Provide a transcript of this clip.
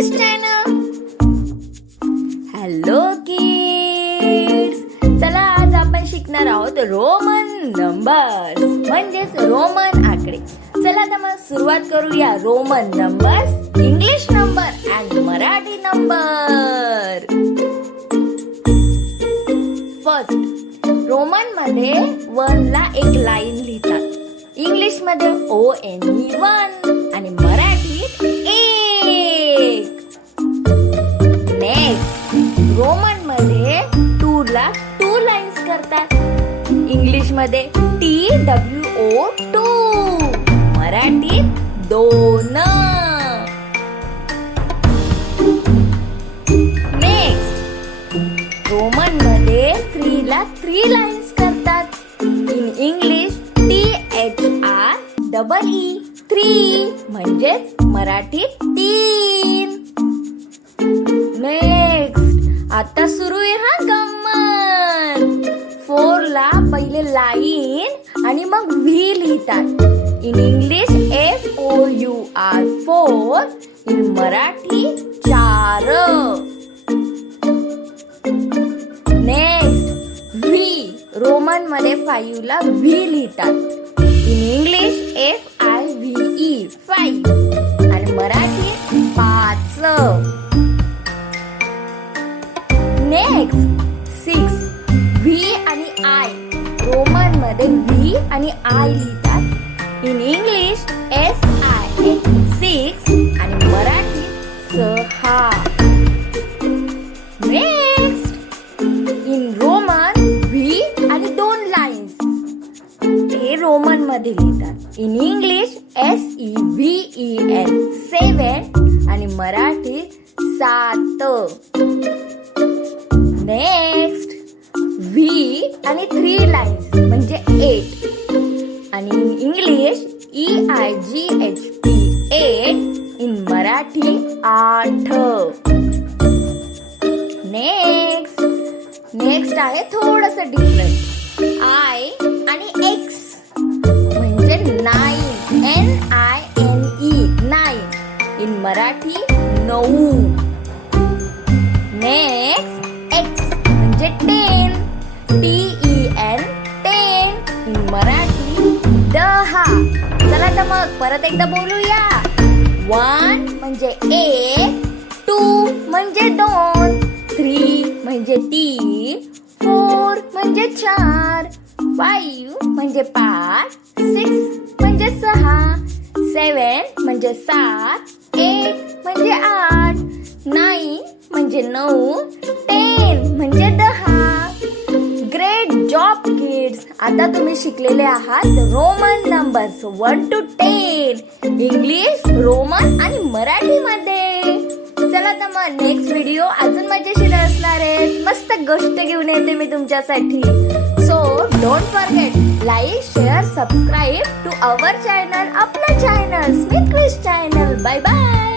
Chris channel. Hello kids, चला आज आपण शिकणार आहोत रोमन नंबर्स म्हणजेच रोमन आकडे. चला तर मग सुरुवात करूया. Roman numbers, English number and Marathi number. First, Roman मध्ये 1 ला एक लाईन लिहितात. इंग्लिश मध्ये ONE 1 आणि मराठीत 1. नेक्स्ट, रोमन मध्ये 2 ला 2 लाईन्स करतात. इंग्लिश मध्ये TWO 2, मराठीत 2. नेक्स्ट, रोमन मध्ये 3 ला 3 लाईन्स करतात. इन इंग्लिश THREE 3, म्हणजेच मराठीत 3. नेक्स्ट, आता सुरू आहे हा गंमत. 4 ला पहिले लाईन आणि मग V लिहितात. In English FOUR 4, in Marathi 4. Next, V Roman मध्ये 5 ला V लिहितात. इन इंग्लिश FIVE 5 आणि मराठीत 5. नेक्स्ट, 6 V आणि I रोमन मध्ये V आणि I लिहितात. इन इंग्लिश SIH 6 आणि मराठीत 6. नेक्स्ट, इन रोमन V आणि 2 लाईन्स ते रोमन मध्ये लिहितात. इन इंग्लिश SEVEN 7 आणि मराठीत 7. नेक्स्ट, V आणि 3 लाईन्स म्हणजे 8 आणि in English EIGHT 8, in Marathi 8. Next आहे थोडस डिफरंट. I आणि X म्हणजे 9, NINE 9, in Marathi 9. Next, X म्हणजे 10, TEN 10, इन मराठी 10. चला तर मग परत एकदा बोलूया. 1 म्हणजे 1, 2 म्हणजे 2, 3 म्हणजे 3, 4 म्हणजे 4, 5 म्हणजे 5, 6 म्हणजे 6, 7 म्हणजे 7, 8 म्हणजे 8, 9 म्हणजे 9, 10 म्हणजे 10. Great job kids. आता तुम्ही शिकलेले आहात Roman numbers 1 to 10 English, Roman आणि मराठी मध्ये. चला तर मग नेक्स्ट व्हिडिओ अजून मजेशीर असणार आहे. मस्त गोष्ट घेऊन येते मी तुमच्यासाठी. So don't forget, like, share, subscribe to our channel, आपलं channel Smith Chris channel. Bye bye.